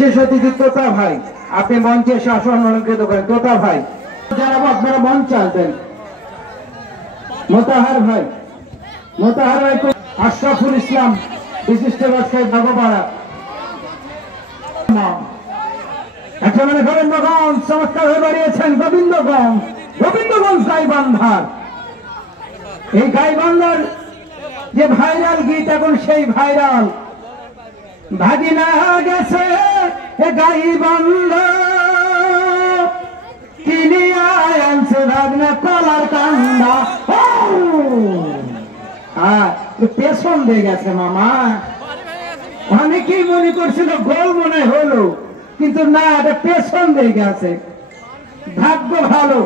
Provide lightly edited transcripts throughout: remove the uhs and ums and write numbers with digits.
শেষ অতিথি তোতা ভাই, আপনি মঞ্চে শাসন অলঙ্কৃত করেন। তোতা ভাই, যারা আপনারা মঞ্চ আসবেন। মোতাহার ভাই, মোতাহার ভাই, আশরাফুল ইসলাম বিশিষ্ট ব্যবসায়ী ভাগপাড়া। একেবারে গোবিন্দগঞ্জ চমৎকার হয়ে দাঁড়িয়েছেন। গোবিন্দগঞ্জ, গোবিন্দগঞ্জ গাইবান্ধার, এই গাইবান্ধার যে ভাইরাল গীত, এখন সেই ভাইরাল ভাগিনা গেছে গাইবান্ধা কিনিয়া আনছে ভাগনা কলার কান্দা। পেছন দিয়ে গেছে মামা। অনেকেই মনে করছিল গোল মনে হলো, কিন্তু না, এটা পেছন দিয়ে গেছে। ভাগ্য ভালো,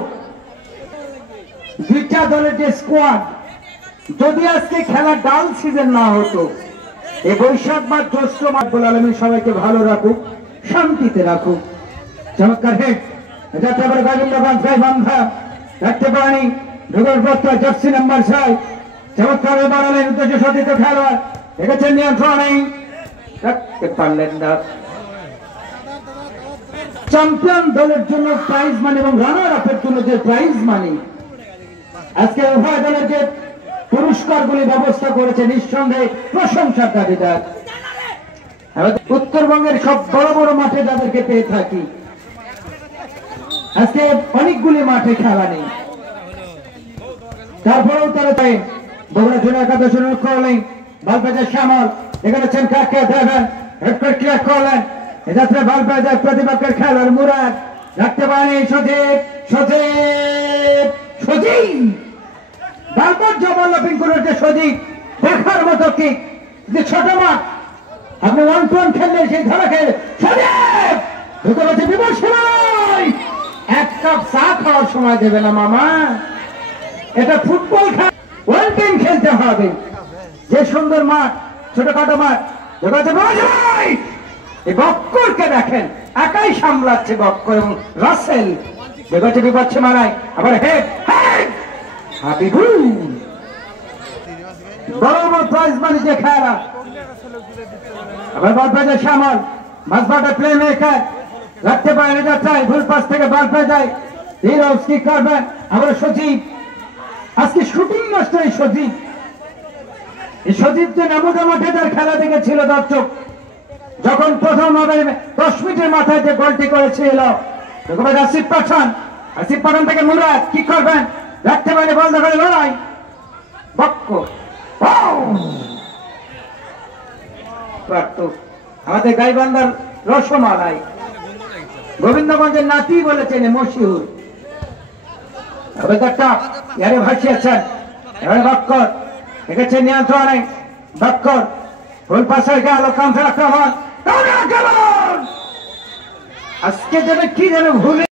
দুইটা দলের যে স্কোয়াড, যদি আজকে খেলা ডাল সিজন না হতো, এই বৈশাখ মাস জ্যৈষ্ঠ মাস, রব্বুল আলামিন সবাইকে ভালো রাখুক, শান্তিতে রাখুক। চমৎকার হেড, যাতে আবার গোবিন্দগঞ্জ গাইবান্ধা রাখতে পারেনি। ঢোকার পথটা জার্সি নাম্বার 6 চমৎকার বাড়ালেন উদ্দেশ্য সতীর্থ খেলোয়াড়, দেখেছেন নিয়ন্ত্রণে রাখতে পারলেন না। চ্যাম্পিয়ন দলের জন্য প্রাইজ মানি এবং রানার আপের জন্য যে প্রাইজ মানি, আজকে উভয় দলের যে পুরস্কারগুলি ব্যবস্থা করেছে, নিঃসন্দেহে প্রশংসার দাবিদার। উত্তরবঙ্গের সব বড় বড় মাঠে যাদেরকে পেয়ে থাকি, আজকে অনেকগুলি মাঠে খেলা নেই, তারপরেও তারা চাই বগুড়া জন্য একাদশের লক্ষ্য হলেন বালবাজার শ্যামল, এখানে আছেন কাকে দেবেন, হেড করে ক্লিয়ার করলেন। এক্ষেত্রে বালবাজার প্রতিপক্ষের খেলার মুরাদ রাখতে পারেনি সজীব, সজীব, সজীব বারবার জবাব লাফিং করেছে সজীব। দেখার মতো কি যে ছোট মাঠ, আপনি 1-1 খেললেন, সেই ধরা খেলে সজীব ঢুকে গেছে বিপদ সময়। এক কাপ চা খাওয়ার সময় দেবে না মামা, এটা ফুটবল খেলা, 1 টাইম খেলতে হবে। যে সুন্দর মাঠ, ছোটখাটো মাঠ, এই বক্করকে দেখেন, একাই সামলাচ্ছে বক্কর এবং রাসেল। বেগছে বিপক্ষে মারায়, আবার হেড হেড হাবিবুল। বড় বড় প্রাইজ মানি যে খেলা, আবার বালবাজার শ্যামল মাঝমাঠে প্লে মেকার রাখতে পারে না, যাচ্ছে ভুল পাশ থেকে বল পেয়ে যায়, হিরোস কি করবেন। আবার সজীব, আজকে শুটিং মাস্টার এই সজীব। এই সজীব যে নামুদা মাঠে তার খেলা দেখেছিল দর্শক, যখন প্রথম 10 মিনিটের মাথায় যে গোলটি করেছিল আসিফ পাঠান, আসিফ পাঠান থেকে মুরাদ কি করবেন, রাখতে পারে বল ধরে লড়াই বক্ক। আমাদের গাইবান্ধার রসমালাই, গোবিন্দগঞ্জের নাতি বলেছেন মশিউর। এবারে ভাসিয়েছেন, এবারে বক্কর দেখেছেন নিয়ন্ত্রণে, বক্কর ফুল পাশে গেল কান্থের আক্রমণ। আজকে যেন কি যেন ভুলে